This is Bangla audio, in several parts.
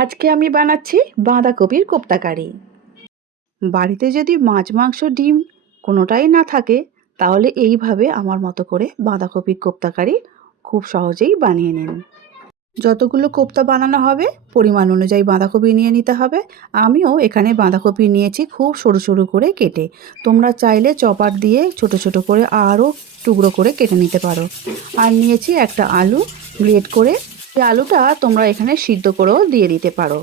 আজকে আমি বানাচ্ছি বাঁধাকপির কোপ্তা কারি। বাড়িতে যদি মাছ মাংস ডিম কোনোটাই না থাকে তাহলে এইভাবে আমার মতো করে বাঁধাকপির কোপ্তা কারি খুব সহজেই বানিয়ে নিন। যতগুলো কোপ্তা বানানো হবে পরিমাণ অনুযায়ী বাঁধাকপি নিয়ে নিতে হবে। আমিও এখানে বাঁধাকপি নিয়েছি খুব সরু সরু করে কেটে। তোমরা চাইলে চপার দিয়ে ছোট ছোট করে আরও টুকরো করে কেটে নিতে পারো। আর নিয়েছি একটা আলু গ্রেট করে। এই আলুটা তোমরা এখানে সিদ্ধ করেও দিয়ে দিতে পারো।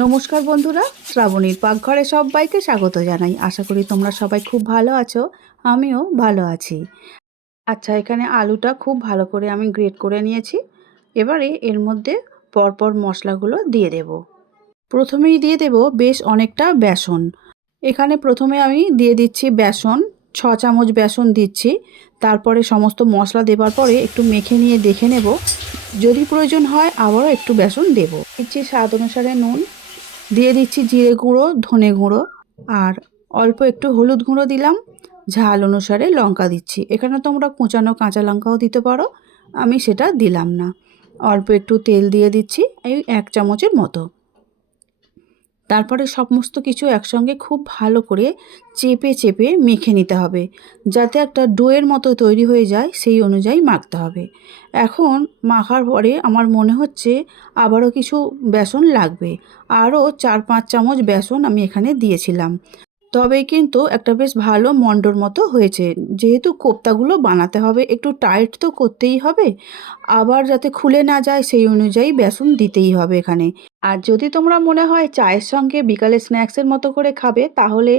নমস্কার বন্ধুরা, শ্রাবণীর পাকঘরে সবাইকে স্বাগত জানাই। আশা করি তোমরা সবাই খুব ভালো আছো, আমিও ভালো আছি। আচ্ছা, এখানে আলুটা খুব ভালো করে আমি গ্রেট করে নিয়েছি। এবারে এর মধ্যে পরপর মশলাগুলো দিয়ে দেব। প্রথমেই দিয়ে দেব বেশ অনেকটা বেসন। এখানে প্রথমে আমি দিয়ে দিচ্ছি বেসন, 6 চামচ বেসন দিচ্ছি। তারপরে সমস্ত মশলা দেবার পরে একটু মেখে নিয়ে দেখে নেব, যদি প্রয়োজন হয় আবারও একটু বেসন দেব। দিচ্ছি স্বাদ অনুসারে নুন, দিয়ে দিচ্ছি জিরে গুঁড়ো, ধনে গুঁড়ো আর অল্প একটু হলুদ গুঁড়ো দিলাম। ঝাল অনুসারে লঙ্কা দিচ্ছি। এখানে তোমরা কুচানো কাঁচা লঙ্কাও দিতে পারো, আমি সেটা দিলাম না। অল্প একটু তেল দিয়ে দিচ্ছি, এই 1 চামচের মতো। তারপরে সমস্ত কিছু একসঙ্গে খুব ভালো করে চেপে চেপে মেখে নিতে হবে, যাতে একটা ডোয়ের মতো তৈরি হয়ে যায় সেই অনুযায়ী মাখতে হবে। এখন মাখার পরে আমার মনে হচ্ছে আবারও কিছু বেসন লাগবে। আরও 4-5 চামচ বেসন আমি এখানে দিয়েছিলাম। তবেই কিন্তু একটা বেশ ভালো মণ্ডর মতো হয়েছে। যেহেতু কোপ্তাগুলো বানাতে হবে একটু টাইট তো করতেই হবে, আবার যাতে খুলে না যায় সেই অনুযায়ী বেসন দিতেই হবে এখানে। আর যদি তোমরা মনে হয় চায়ের সঙ্গে বিকালে স্ন্যাক্সের মতো করে খাবে তাহলে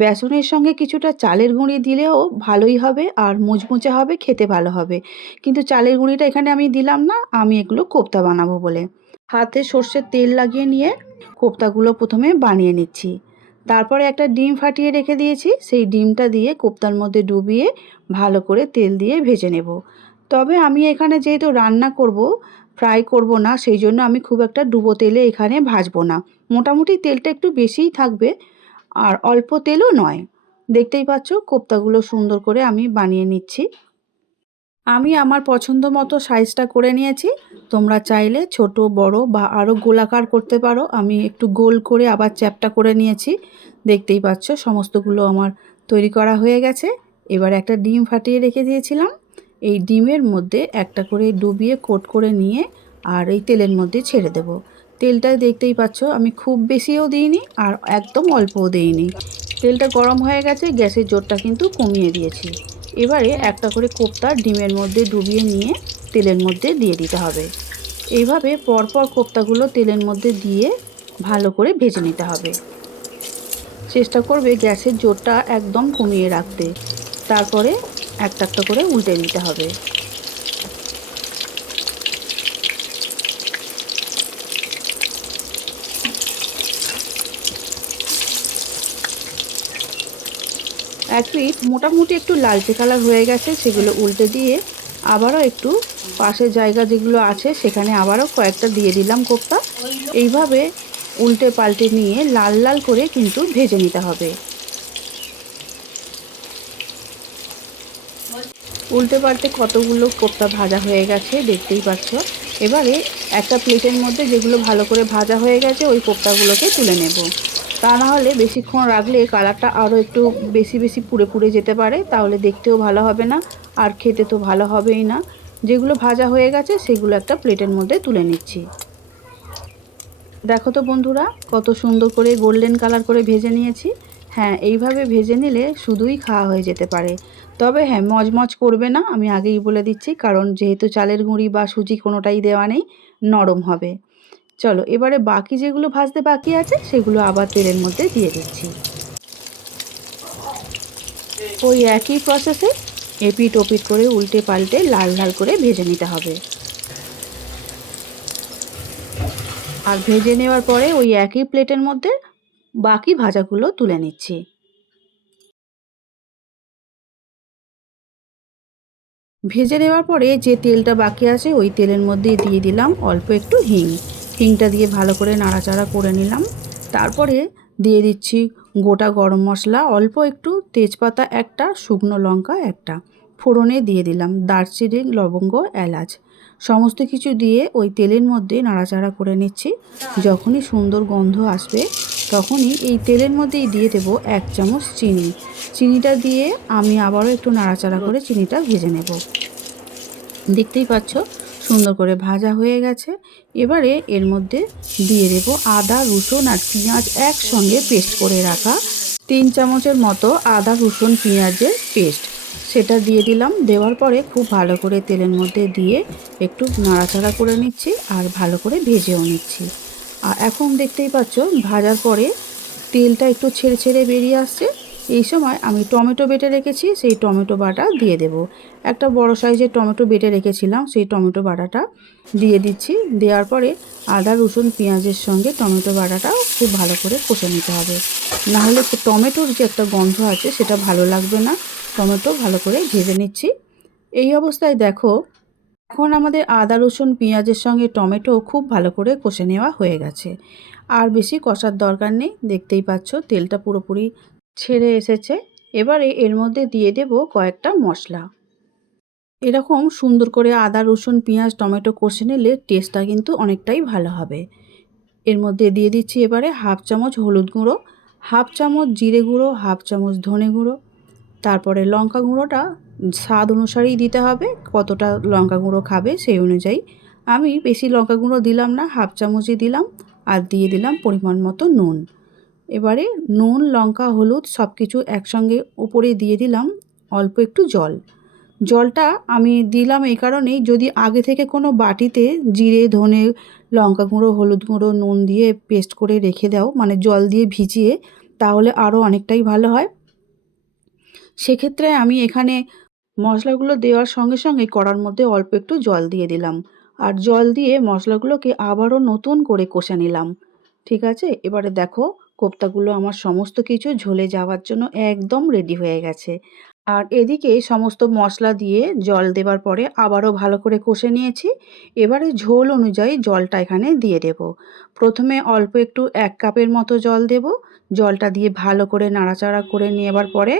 বেসনের সঙ্গে কিছুটা চালের গুঁড়ি দিলেও ভালোই হবে আর মুচমুচে হবে, খেতে ভালো হবে। কিন্তু চালের গুঁড়িটা এখানে আমি দিলাম না, আমি এগুলো কোপ্তা বানাবো বলে। হাতে সর্ষের তেল লাগিয়ে নিয়ে কোপ্তাগুলো প্রথমে বানিয়ে নিচ্ছি। তারপরে একটা ডিম ফাটিয়ে রেখে দিয়েছি, সেই ডিমটা দিয়ে কোপ্তার মধ্যে ডুবিয়ে ভালো করে তেল দিয়ে ভেজে নেব। তবে আমি এখানে যেহেতু রান্না করব, ফ্রাই করব না, সেই জন্য আমি খুব একটা ডুবো তেলে এখানে ভাজবো না। মোটামুটি তেলটা একটু বেশিই থাকবে আর অল্প তেলও নয়। দেখতেই পাচ্ছ কোপ্তাগুলো সুন্দর করে আমি বানিয়ে নিচ্ছি। আমি আমার পছন্দ মতো সাইজটা করে নিয়েছি। তোমরা চাইলে ছোট বড় বা আরও গোলাকার করতে পারো। আমি একটু গোল করে আবার চ্যাপ্টা করে নিয়েছি। দেখতেই পাচ্ছ সমস্তগুলো আমার তৈরি করা হয়ে গেছে। এবার একটা ডিম ফাটিয়ে রেখে দিয়েছিলাম, এই ডিমের মধ্যে একটা করে ডুবিয়ে কোট করে নিয়ে আর এই তেলের মধ্যে ছেড়ে দেব। তেলটা দেখতেই পাচ্ছ আমি খুব বেশিও দিইনি আর একদম অল্পও দিইনি। তেলটা গরম হয়ে গেছে, গ্যাসের জোরটা কিন্তু কমিয়ে দিয়েছি। এবারে একটা করে কোপ্তা ডিমের মধ্যে ডুবিয়ে নিয়ে তেলের মধ্যে দিয়ে দিতে হবে। এইভাবে পরপর কোপ্তাগুলো তেলের মধ্যে দিয়ে ভালো করে ভেজে নিতে হবে। চেষ্টা করবে গ্যাসের জোরটা একদম কমিয়ে রাখতে। তারপরে একটা একটা করে উল্টে দিতে হবে। এক পিঠ মোটামুটি একটু লালচে কালার হয়ে গেছে, সেগুলো উল্টে দিয়ে আবারও একটু পাশের জায়গা যেগুলো আছে সেখানে আবারও কয়েকটা দিয়ে দিলাম কোপ্তা। এইভাবে উল্টে পাল্টে নিয়ে লাল লাল করে কিন্তু ভেজে নিতে হবে। উল্টে পাল্টে কতগুলো কোপ্তা ভাজা হয়ে গেছে দেখতেই পাচ্ছ। এবারে একটা প্লেটের মধ্যে যেগুলো ভালো করে ভাজা হয়ে গেছে ওই কোপ্তাগুলোকে তুলে নেব। তা না হলে বেশিক্ষণ রাখলে কালারটা আরও একটু বেশি বেশি পুড়ে পুড়ে যেতে পারে, তাহলে দেখতেও ভালো হবে না আর খেতে তো ভালো হবেই না। যেগুলো ভাজা হয়ে গেছে সেগুলো একটা প্লেটের মধ্যে তুলে নিচ্ছি। দেখো তো বন্ধুরা কত সুন্দর করে গোল্ডেন কালার করে ভেজে নিয়েছি। হ্যাঁ, এইভাবে ভেজে নিলে শুধুই খাওয়া হয়ে যেতে পারে। তবে হ্যাঁ, মজমজ করবে না, আমি আগেই বলে দিচ্ছি, কারণ যেহেতু চালের গুঁড়ি বা সুজি কোনোটাই দেওয়া নেই, নরম হবে। চলো এবারে বাকি যেগুলো ভাজতে বাকি আছে সেগুলো আবার তেলের মধ্যে দিয়ে দিচ্ছি। ওই একই প্রসেসে এপিট ওপিট করে উল্টে পাল্টে লাল লাল করে ভেজে নিতে হবে। আর ভেজে নেওয়ার পরে ওই একই প্লেটের মধ্যে বাকি ভাজাগুলো তুলে নিচ্ছি। ভেজে নেওয়ার পরে যে তেলটা বাকি আছে ওই তেলের মধ্যে দিয়ে দিলাম অল্প একটু হিং। হিংটা দিয়ে ভালো করে নাড়াচাড়া করে নিলাম। তারপরে দিয়ে দিচ্ছি গোটা গরম মশলা অল্প একটু, তেজপাতা একটা, শুকনো লঙ্কা একটা, ফোড়নে দিয়ে দিলাম দারচিনি, লবঙ্গ, এলাচ। সমস্ত কিছু দিয়ে ওই তেলের মধ্যে নাড়াচাড়া করে নিচ্ছি। যখনই সুন্দর গন্ধ আসবে তখনই এই তেলের মধ্যেই দিয়ে দেব 1 চামচ চিনি। চিনিটা দিয়ে আমি আবারও একটু নাড়াচাড়া করে চিনিটা ভেজে নেব। দেখতেই পাচ্ছ সুন্দর করে ভাজা হয়ে গেছে। এবারে এর মধ্যে দিয়ে দেব আদা, রসুন আর পেঁয়াজ একসঙ্গে পেস্ট করে রাখা 3 চামচের মতো আদা, রসুন, পেঁয়াজের পেস্ট, সেটা দিয়ে দিলাম। দেওয়ার পরে খুব ভালো করে তেলের মধ্যে দিয়ে একটু নাড়াচাড়া করে নিচ্ছি আর ভালো করে ভেজেও নিচ্ছি। আর এখন দেখতেই পাচ্ছ ভাজার পরে তেলটা একটু ছেড়ে ছেড়ে বেরিয়ে আসছে। এই সময় আমি টমেটো বেটে রেখেছি, সেই টমেটো বাটা দিয়ে দেব। একটা বড় সাইজের টমেটো বেটে রেখেছিলাম, সেই টমেটো বাটাটা দিয়ে দিচ্ছি। দেওয়ার পরে আদা, রসুন, পেঁয়াজের সঙ্গে টমেটো বাটাটাও খুব ভালো করে কষে নিতে হবে, নাহলে টমেটোর যে একটা গন্ধ আছে সেটা ভালো লাগবে না। টমেটো ভালো করে ভেজে নিচ্ছি। এই অবস্থায় দেখো এখন আমাদের আদা, রসুন, পেঁয়াজের সঙ্গে টমেটো খুব ভালো করে কষে নেওয়া হয়ে গেছে। আর বেশি কষার দরকার নেই, দেখতেই পাচ্ছ তেলটা পুরোপুরি ছেড়ে এসেছে। এবারে এর মধ্যে দিয়ে দেব কয়েকটা মশলা। এরকম সুন্দর করে আদা, রসুন, পেঁয়াজ, টমেটো কষে নিলে টেস্টটা কিন্তু অনেকটাই ভালো হবে। এর মধ্যে দিয়ে দিচ্ছি এবারে 1/2 চামচ হলুদ গুঁড়ো, 1/2 চামচ জিরে গুঁড়ো, 1/2 চামচ ধনে গুঁড়ো। তারপরে লঙ্কা গুঁড়োটা স্বাদ অনুসারেই দিতে হবে, কতটা লঙ্কা গুঁড়ো খাবে সেই অনুযায়ী। আমি বেশি লঙ্কা গুঁড়ো দিলাম না, 1/2 চামচই দিলাম। আর দিয়ে দিলাম পরিমাণ মতো নুন। এবারে নুন, লঙ্কা, হলুদ সব কিছু একসঙ্গে উপরে দিয়ে দিলাম অল্প একটু জল। জলটা আমি দিলাম এই কারণেই, যদি আগে থেকে কোনো বাটিতে জিরে, ধনে, লঙ্কা গুঁড়ো, হলুদ গুঁড়ো, নুন দিয়ে পেস্ট করে রেখে দাও, মানে জল দিয়ে ভিজিয়ে, তাহলে আরও অনেকটাই ভালো হয়। সেক্ষেত্রে আমি এখানে মশলাগুলো দেওয়ার সঙ্গে সঙ্গে কড়ার মধ্যে অল্প একটু জল দিয়ে দিলাম। আর জল দিয়ে মশলাগুলোকে আবারও নতুন করে কষে নিলাম। ঠিক আছে, এবারে দেখো কোপ্তাগুলো আমার সমস্ত কিছু ঝলে যাওয়ার জন্য একদম রেডি হয়ে গেছে। আর এদিকে সমস্ত মশলা দিয়ে জল দেওয়ার পরে আবারও ভালো করে কষে নিয়েছি। এবারে ঝোল অনুযায়ী জলটা এখানে দিয়ে দেব। প্রথমে অল্প একটু 1 কাপের মতো জল দেব। জলটা দিয়ে ভালো করে নাড়াচাড়া করে নেবার পরে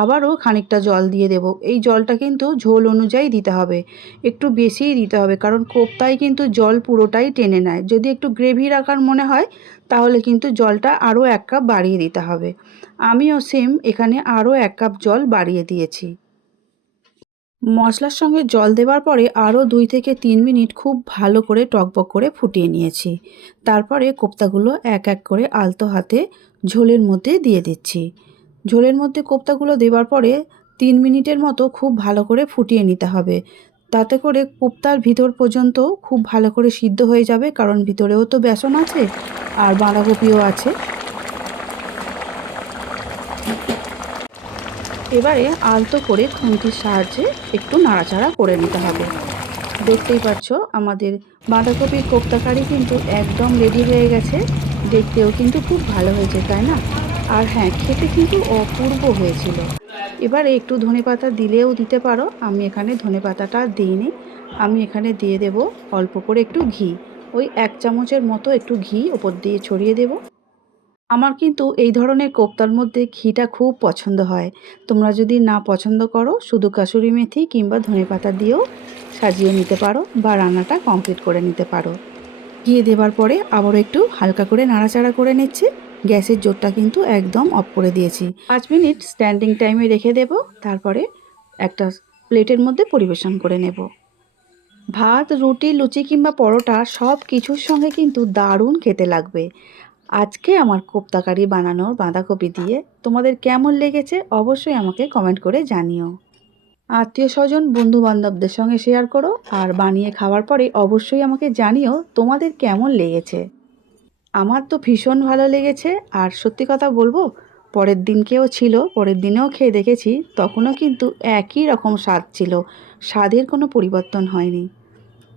আবারও খানিকটা জল দিয়ে দেব। এই জলটা কিন্তু ঝোল অনুযায়ী দিতে হবে, একটু বেশিই দিতে হবে, কারণ কোপ্তায় কিন্তু জল পুরোটাই টেনে নেয়। যদি একটু গ্রেভি রাখার মনে হয় তাহলে কিন্তু জলটা আরও 1 কাপ বাড়িয়ে দিতে হবে। আমিও সেম এখানে আরও 1 কাপ জল বাড়িয়ে দিয়েছি। মশলার সঙ্গে জল দেওয়ার পরে আরও 2 থেকে 3 মিনিট খুব ভালো করে টকবক করে ফুটিয়ে নিয়েছি। তারপরে কোপ্তাগুলো এক এক করে আলতো হাতে ঝোলের মধ্যে দিয়ে দিচ্ছি। ঝোলের মধ্যে কোপ্তাগুলো দেওয়ার পরে 3 মিনিটের মতো খুব ভালো করে ফুটিয়ে নিতে হবে। তাতে করে কোপ্তার ভিতর পর্যন্ত খুব ভালো করে সিদ্ধ হয়ে যাবে, কারণ ভিতরেও তো বেসন আছে আর বাঁধাকপিও আছে। এবারে আলতো করে খুন্তির সাহায্যে একটু নাড়াচাড়া করে নিতে হবে। দেখতেই পাচ্ছ আমাদের বাঁধাকপির কোপ্তা কারি কিন্তু একদম রেডি হয়ে গেছে। দেখতেও কিন্তু খুব ভালো হয়েছে, তাই না? আর হ্যাঁ, খেতে কিন্তু অপূর্ব হয়েছিল। এবারে একটু ধনেপাতা দিলেও দিতে পারো, আমি এখানে ধনেপাতাটা দিইনি। আমি এখানে দিয়ে দেব অল্প করে একটু ঘি, ওই 1 চামচের মতো একটু ঘি ওপর দিয়ে ছড়িয়ে দেব। আমার কিন্তু এই ধরনের কোপ্তার মধ্যে ঘিটা খুব পছন্দ হয়। তোমরা যদি না পছন্দ করো শুধু কাসুরি মেথি কিংবা ধনেপাতা দিয়েও সাজিয়ে নিতে পারো বা রান্নাটা কমপ্লিট করে নিতে পারো। ঘি দেওয়ার পরে আবারও একটু হালকা করে নাড়াচাড়া করে নিচ্ছি। গ্যাসের জোরটা কিন্তু একদম অফ করে দিয়েছি। 5 মিনিট স্ট্যান্ডিং টাইমে রেখে দেব, তারপরে একটা প্লেটের মধ্যে পরিবেশন করে নেব। ভাত, রুটি, লুচি কিংবা পরোটা সব কিছুর সঙ্গে কিন্তু দারুণ খেতে লাগবে। আজকে আমার কোপ্তা কারি বানানোর বাঁধাকপি দিয়ে তোমাদের কেমন লেগেছে অবশ্যই আমাকে কমেন্ট করে জানিও। আত্মীয় স্বজন, বন্ধু বান্ধবদের সঙ্গে শেয়ার করো, আর বানিয়ে খাওয়ার পরে অবশ্যই আমাকে জানিও তোমাদের কেমন লেগেছে। আমার তো ভীষণ ভালো লেগেছে। আর সত্যি কথা বলবো, পরের দিনকেও ছিল, পরের দিনেও খেয়ে দেখেছি, তখনও কিন্তু একই রকম স্বাদ ছিল, স্বাদের কোনো পরিবর্তন হয়নি।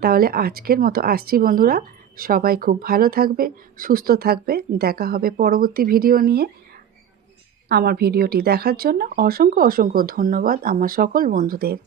তাহলে আজকের মতো আসছি বন্ধুরা, সবাই খুব ভালো থাকবে, সুস্থ থাকবে। দেখা হবে পরবর্তী ভিডিও নিয়ে। আমার ভিডিওটি দেখার জন্য অসংখ্য অসংখ্য ধন্যবাদ আমার সকল বন্ধুদের।